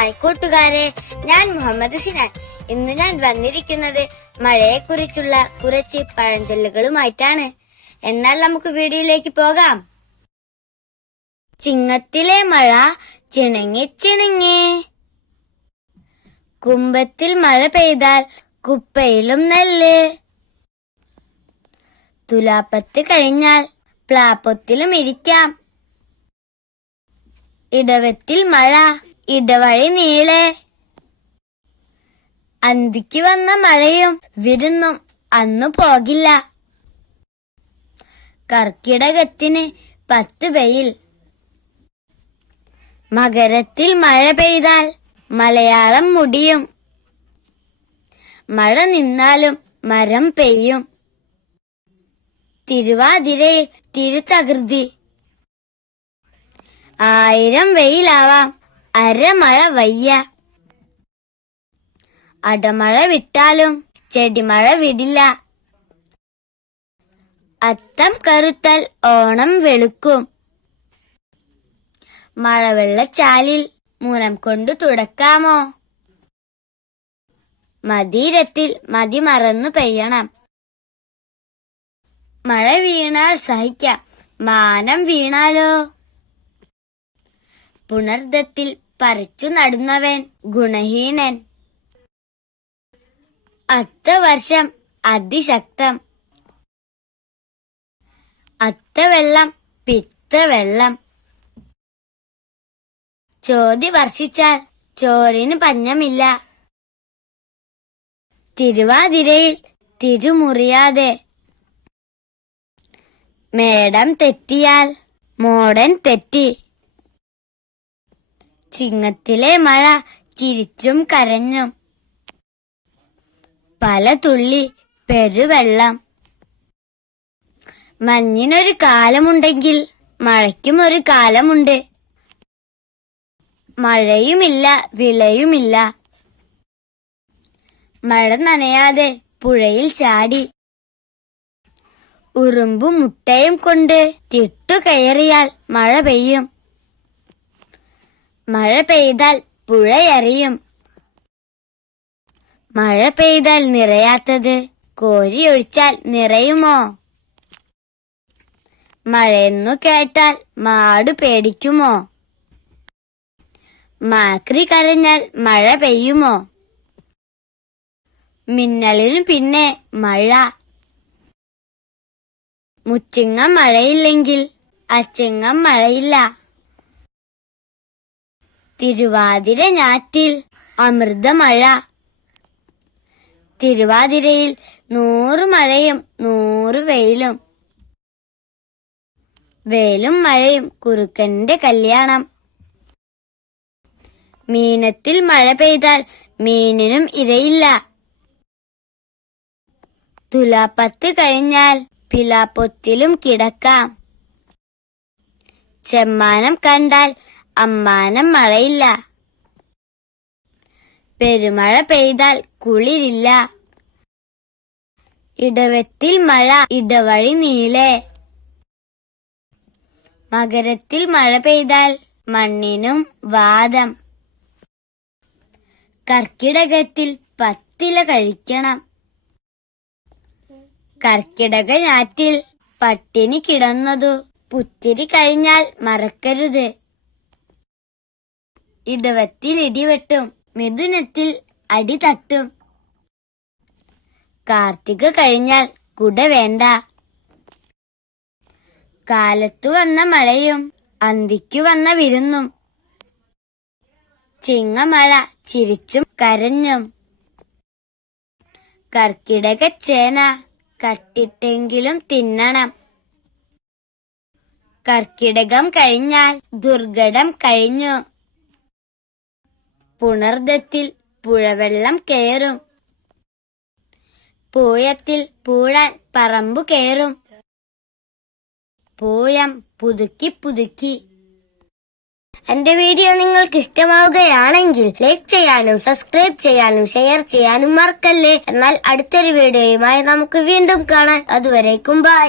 Hi കൂട്ടുകാരെ ഞാൻ മുഹമ്മദ് സിനാൻ. ഇന്ന് ഞാൻ വന്നിരിക്കുന്നത് മഴയെക്കുറിച്ചുള്ള കുറച്ച് പഴഞ്ചൊല്ലുകളുമായിട്ടാണ്. എന്നാൽ നമുക്ക് വീഡിയോയിലേക്ക് പോകാം. ചിങ്ങത്തിലെ മഴ ചിണങ്ങി ചിണങ്ങി. കുമ്പത്തിൽ മഴ പെയ്താൽ കുപ്പയിലും നെല്ല്. തുലാപ്പത്ത് കഴിഞ്ഞാൽ പ്ലാപ്പത്തിലും ഇരിക്കാം. ഇടവത്തിൽ മഴ ഇടവഴി നീളെ. അന്തിക്ക് വന്ന മഴയും വിരുന്നും അന്നു പോകില്ല. കർക്കിടകത്തിന് പത്ത് പെയിൽ. മകരത്തിൽ മഴ പെയ്താൽ മലയാളം മുടിയും. മഴ നിന്നാലും മരം പെയ്യും. തിരുവാതിരയിൽ തിരുതകൃതി. ആയിരം വെയിലാവാം. അരമഴ വയ്യ. അടമഴ വിട്ടാലും ചെടിമഴ വിടില്ല. അത്തം കറുത്താൽ ഓണം വെളുക്കും. മഴവെള്ളച്ചാലിൽ മൂലം കൊണ്ടു തുടക്കാമോ? മതീരത്തിൽ മതി മറന്നു പെയ്യണം. മഴ വീണാൽ സഹിക്കാം. മാനം വീണാലോ? പുണർദത്തിൽ പറിച്ചു നടുന്നവൻ ഗുണഹീനൻ. അത്തവർഷം അതിശക്തം. അത്തവെള്ളം പിത്തവെള്ളം. ചോതി വർഷിച്ചാൽ ചോറിന് പഞ്ഞമില്ല. തിരുവാതിരയിൽ തിരുമുറിയാതെ മേടം തെറ്റിയാൽ മോടൻ തെറ്റി. ചിങ്ങത്തിലെ മഴ ചിരിച്ചും കരഞ്ഞു. പല തുള്ളി പെരുവെള്ളം. മഞ്ഞിനൊരു കാലമുണ്ടെങ്കിൽ മഴയ്ക്കും ഒരു കാലമുണ്ട്. മഴയുമില്ല വിളയുമില്ല. മഴ നനയാതെ പുഴയിൽ ചാടി. ഉറുമ്പും മുട്ടയും കൊണ്ട് തിട്ടു കയറിയാൽ മഴ പെയ്യും. മഴ പെയ്താൽ പുഴയറിയും. മഴ പെയ്താൽ നിറയാത്തത് കോരിയൊഴിച്ചാൽ നിറയുമോ? മഴയെന്നു കേട്ടാൽ മാട് പേടിക്കുമോ? മാക്രി കരഞ്ഞാൽ മഴ പെയ്യുമോ? മിന്നലിനു പിന്നെ മഴ. മുച്ചിങ്ങ മഴയില്ലെങ്കിൽ അച്ചിങ്ങം മഴയില്ല. തിരുവാതിര ഞാറ്റിൽ അമൃതമഴ. തിരുവാതിരയിൽ നൂറ് മഴയും നൂറ് വെയിലും. വെയിലും മഴയും കുറുക്കന്റെ കല്യാണം. മീനത്തിൽ മഴ പെയ്താൽ മീനിനും ഇരയില്ല. തുലാപ്പത്ത് കഴിഞ്ഞാൽ പിലാപ്പൊത്തിലും കിടക്കാം. ചെമ്മാനം കണ്ടാൽ അമ്മാനം മഴയില്ല. പെരുമഴ പെയ്താൽ കുളിരില്ല. ഇടവത്തിൽ മഴ ഇടവഴി നീളെ. മകരത്തിൽ മഴ പെയ്താൽ മണ്ണിനും വാദം. കർക്കിടകത്തിൽ പത്തില കഴിക്കണം. കർക്കിടക ഞാറ്റിൽ പട്ടിണി കിടന്നതു. പുത്തിരി കഴിഞ്ഞാൽ മറക്കരുത്. ഇടവത്തിൽ ഇടിവെട്ടും മിഥുനത്തിൽ അടി തട്ടും. കാർത്തിക കഴിഞ്ഞാൽ കുട വേണ്ട. കാലത്തു വന്ന മഴയും അന്തിക്കു വന്ന വിരുന്നും. ചിങ്ങമഴ ചിരിച്ചും കരഞ്ഞും. കർക്കിടക ചേന കട്ടിട്ടെങ്കിലും തിന്നണം. കർക്കിടകം കഴിഞ്ഞാൽ ദുർഘടം കഴിഞ്ഞു. പുണർദത്തിൽ പുഴവെള്ളം കയറും. പൂയത്തിൽ പൂഴാൻ പറമ്പു കയറും. പൂയം പുതുക്കി പുതുക്കി. എന്റെ വീഡിയോ നിങ്ങൾക്ക് ഇഷ്ടമാവുകയാണെങ്കിൽ ലൈക്ക് ചെയ്യാനും സബ്സ്ക്രൈബ് ചെയ്യാനും ഷെയർ ചെയ്യാനും മറക്കല്ലേ. എന്നാൽ അടുത്തൊരു വീഡിയോയുമായി നമുക്ക് വീണ്ടും കാണാം. അതുവരേക്കും ബൈ